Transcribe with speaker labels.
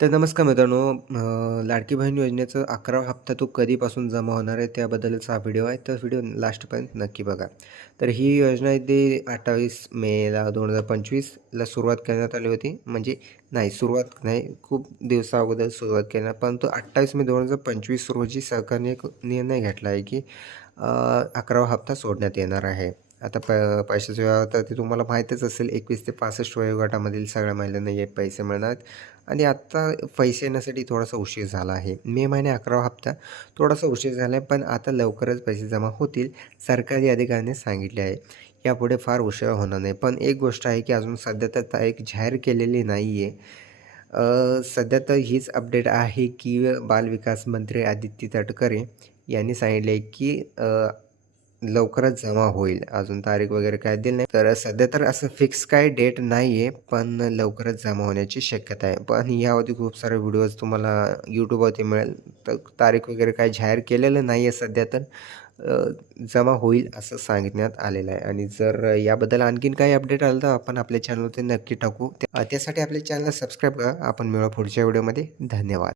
Speaker 1: तर नमस्कार मित्रांनो लाडकी बहीण योजनेचं अकरावा हप्ता तो कधीपासून जमा होणार आहे त्याबद्दलचा हा व्हिडिओ आहे. तर व्हिडिओ लास्टपर्यंत नक्की बघा. तर ही योजना आहे अठ्ठावीस मेला दोन हजार पंचवीसला सुरुवात करण्यात आली होती. म्हणजे नाही सुरुवात नाही खूप दिवसा अगोदर सुरुवात केली. परंतु अठ्ठावीस मे दोन हजार पंचवीस रोजी सरकारने एक निर्णय घेतला आहे की अकरावा हप्ता सोडण्यात येणार आहे. आता प पैशाचं व्यवहार तर ते तुम्हाला माहीतच असेल एकवीस ते पासष्ट वयोगटामधील सगळ्या महिलांना हे पैसे मिळणार. आणि आत्ता पैसे येण्यासाठी थोडासा उशीर झाला आहे. मे महिने अकरावा हप्ता थोडासा उशीर झाला आहे पण आता लवकरच पैसे जमा होतील सरकारी अधिकाऱ्याने सांगितले आहे. यापुढे फार उशीर होणार नाही. पण एक गोष्ट आहे की अजून सध्या तर तारीख जाहीर केलेली नाही आहे सध्या तर हीच अपडेट आहे की बालविकास मंत्री आदित्य तटकरे यांनी सांगितले की लवकरच जमा होईल. अजून तारीख वगैरे काय दिली नाही. तर सध्या तर असं फिक्स काय डेट नाही आहे पण लवकरच जमा होण्याची शक्यता आहे. पण यावरती खूप सारे व्हिडिओज तुम्हाला यूट्यूबवरती मिळेल. तर तारीख वगैरे काय जाहीर केलेलं नाही आहे सध्या तर. जमा होईल असं सांगण्यात आलेलं आहे. आणि जर याबद्दल आणखीन काही अपडेट आलं तर आपण आपल्या चॅनलवरती नक्की टाकू. त्यासाठी आपल्या चॅनलला सबस्क्राईब करा. आपण मिळू पुढच्या व्हिडिओमध्ये धन्यवाद.